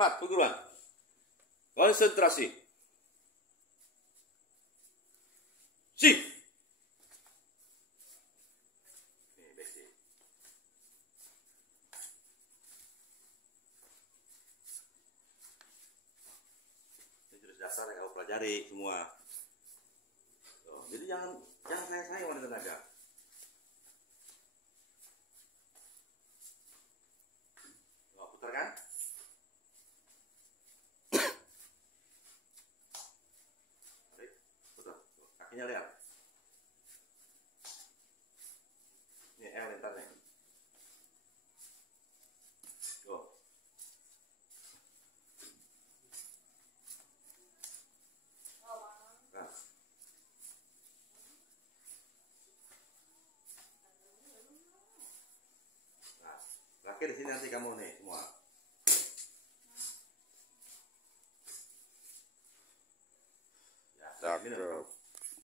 4 perguruan. Konsentrasi. Sip. Ini basic. Ini jurus dasar yang kamu pelajari semua. Tuh, jadi jangan saya wanita tenaga. Tuh, putar kan? Kakinya lihat. Ini L lentarnya. Go. Nah. Terakhir di sini nanti kamu nih semua. Ya, minum.